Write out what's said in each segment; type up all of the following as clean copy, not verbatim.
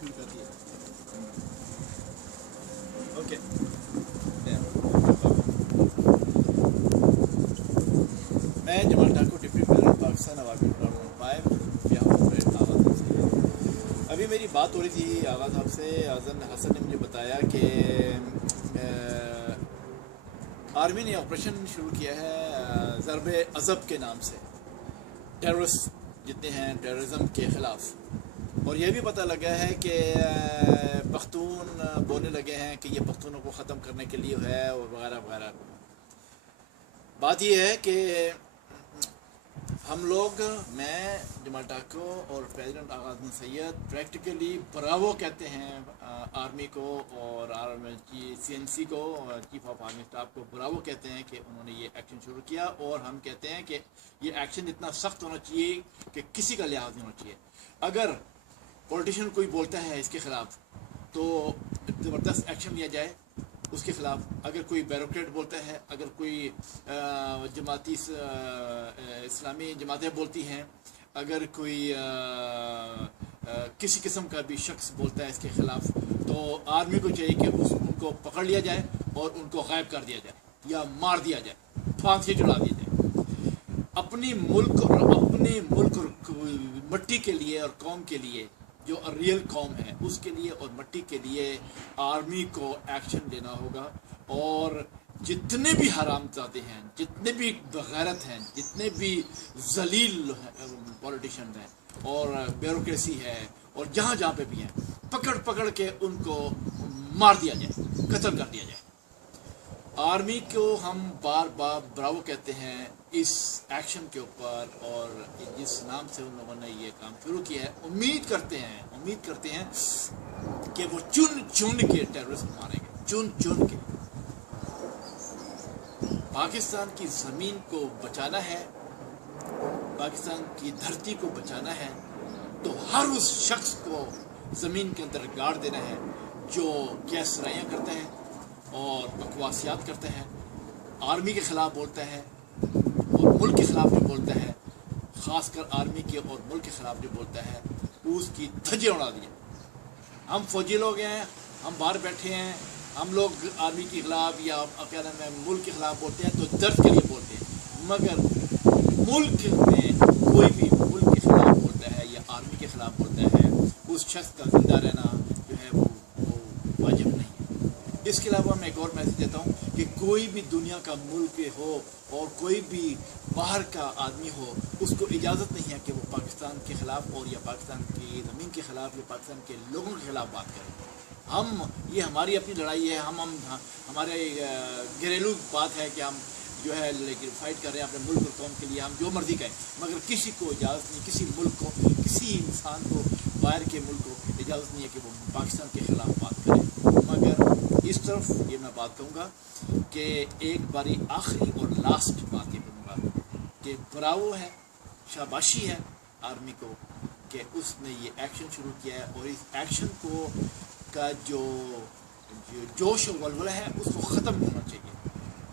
شروع کر دیا. اوکے میں جمال ٹھاکر ڈپٹی پریزیڈنٹ پاکستان عوامی آغاز سے. ابھی میری بات ہو رہی تھی آغاز صاحب سے. اعظم حسن نے مجھے بتایا کہ آرمی نے آپریشن شروع کیا ہے ضرب عضب کے نام سے ٹیررسٹ جتنے ہیں ٹیررزم کے خلاف. اور یہ بھی پتہ لگا ہے کہ پختون بولنے لگے ہیں کہ یہ پختونوں کو ختم کرنے کے لیے ہے اور وغیرہ وغیرہ. بات یہ ہے کہ ہم لوگ میں جمال ٹھاکر اور پریزیڈنٹ آغاز بن سید پریکٹیکلی براوو کہتے ہیں آرمی کو اور سی این سی کو چیف آف آرمی اسٹاف کو براوو کہتے ہیں کہ انہوں نے یہ ایکشن شروع کیا. اور ہم کہتے ہیں کہ یہ ایکشن اتنا سخت ہونا چاہیے کہ کسی کا لحاظ نہیں ہونا چاہیے. اگر پولیٹیشین کوئی بولتا ہے اس کے خلاف تو زبردست ایکشن لیا جائے اس کے خلاف. اگر کوئی بیوروکریٹ بولتا ہے, اگر کوئی جماعتی اسلامی جماعتیں بولتی ہیں, اگر کوئی کسی قسم کا بھی شخص بولتا ہے اس کے خلاف, تو آرمی کو چاہیے کہ ان کو پکڑ لیا جائے اور ان کو غائب کر دیا جائے یا مار دیا جائے, پھانسی چڑھا دیا جائے. اپنی ملک اور مٹی کے لیے اور قوم کے لیے جو ریئل قوم ہے اس کے لیے اور مٹی کے لیے آرمی کو ایکشن لینا ہوگا. اور جتنے بھی حرام زادے ہیں, جتنے بھی بغیرت ہیں, جتنے بھی ذلیل پولیٹیشین ہیں اور بیوروکریسی ہے اور جہاں جہاں پہ بھی ہیں, پکڑ کے ان کو مار دیا جائے, قتل کر دیا جائے. آرمی کو ہم بار بار براوو کہتے ہیں اس ایکشن کے اوپر اور جس نام سے ان لوگوں نے یہ کام شروع کیا ہے. امید کرتے ہیں کہ وہ چن کے ٹیررسٹ ماریں گے, چن کے. پاکستان کی زمین کو بچانا ہے, پاکستان کی دھرتی کو بچانا ہے, تو ہر اس شخص کو زمین کے اندر گاڑ دینا ہے جو گیس رائیاں کرتا ہے اور بکواسیات کرتا ہے, آرمی کے خلاف بولتا ہے اور ملک کے خلاف جو بولتا ہے, خاص کر آرمی کے اور ملک کے خلاف جو بولتا ہے اس کی دھجے اڑا دیا. ہم فوجی لوگ ہیں, ہم باہر بیٹھے ہیں, ہم لوگ آرمی کے خلاف یا کیا نام ہے ملک کے خلاف بولتے ہیں تو درد کے لیے بولتے ہیں. مگر ملک میں کوئی بھی ملک کے خلاف بولتا ہے یا آرمی کے خلاف بولتا ہے, اس شخص کا زندہ رہنا جو ہے وہ واجب نہیں ہے. اس کے علاوہ میں ایک اور میسیج دیتا ہوں کہ کوئی بھی دنیا کا ملک ہو اور کوئی بھی باہر کا آدمی ہو, اس کو اجازت نہیں ہے کہ وہ پاکستان کے خلاف اور یا پاکستان کی زمین کے خلاف یا پاکستان کے لوگوں کے خلاف بات کریں. یہ ہماری اپنی لڑائی ہے, ہمارے گھریلو بات ہے کہ ہم جو ہے لیکن فائٹ کر رہے ہیں اپنے ملک اور قوم کے لیے, ہم جو مرضی کہیں. مگر کسی کو اجازت نہیں, کسی ملک کو, کسی انسان کو, باہر کے ملک کو اجازت نہیں ہے کہ وہ پاکستان کے خلاف بات کرے. مگر اس طرف یہ میں بات کہوں گا کہ ایک باری آخری اور لاسٹ بات یہ کہوں گا کہ براوو ہے, شاباشی ہے آرمی کو کہ اس نے یہ ایکشن شروع کیا ہے. اور اس ایکشن کو کا جو جوش اور ولولہ ہے اس کو ختم ہونا چاہیے.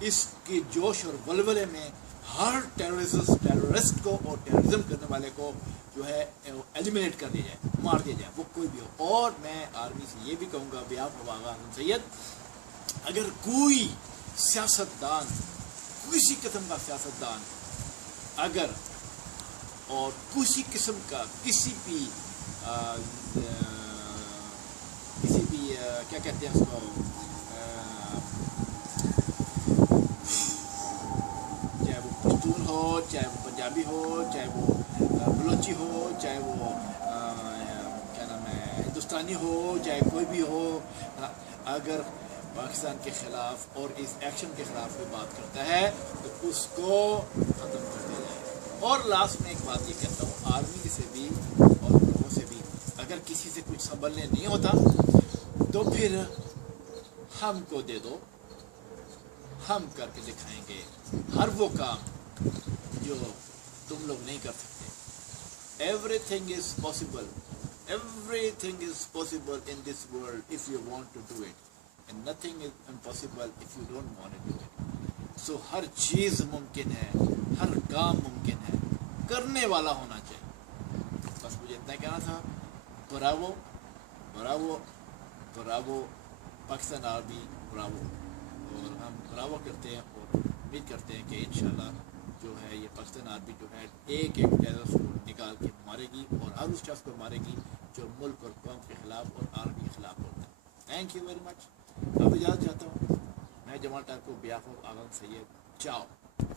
اس کے جوش اور ولولے میں ہر ٹیررسٹ کو اور ٹیررزم کرنے والے کو جو ہے ایلیمینیٹ کر دیا جائے, مار دیا جائے, وہ کوئی بھی ہو. اور میں آرمی سے یہ بھی کہوں گا بیاف آغاز بن سید, اگر کوئی سیاستدان, کسی قسم کا سیاستدان اگر اور کسی قسم کا کسی بھی کیا کہتے ہیں اس کو, چاہے وہ پشتون ہو, چاہے وہ پنجابی ہو, چاہے وہ بلوچی ہو, چاہے وہ کیا نام ہے ہندوستانی ہو, چاہے کوئی بھی ہو, اگر پاکستان کے خلاف اور اس ایکشن کے خلاف کوئی بات کرتا ہے تو اس کو ختم کر دیا جائے. اور لاسٹ میں ایک بات یہ کہتا ہوں آرمی سے بھی اور لوگوں سے بھی, اگر کسی سے کچھ سنبھلنے نہیں ہوتا تو پھر ہم کو دے دو, ہم کر کے دکھائیں گے ہر وہ کام جو تم لوگ نہیں کر سکتے. Everything is possible. Everything is possible in this world if you want to do it. And nothing is impossible if you don't want to do it. So ہر چیز ممکن ہے, ہر کام ممکن ہے, کرنے والا ہونا چاہیے. بس مجھے اتنا کہنا تھا. Bravo Bravo Bravo Pakistan army Bravo. اور ہم براوو کرتے ہیں اور امید کرتے ہیں کہ انشاءاللہ جو ہے یہ پاکستان آرمی جو ہے ایک ٹیررسٹ کو نکال کے مارے گی اور ہر اس شخص کو مارے گی جو ملک اور قوم کے خلاف اور آرمی کے خلاف ہوتا ہے. Thank you very much. اب اجازت چاہتا ہوں میں جمال ٹاکو بیاف آف آغام سید. چاؤ.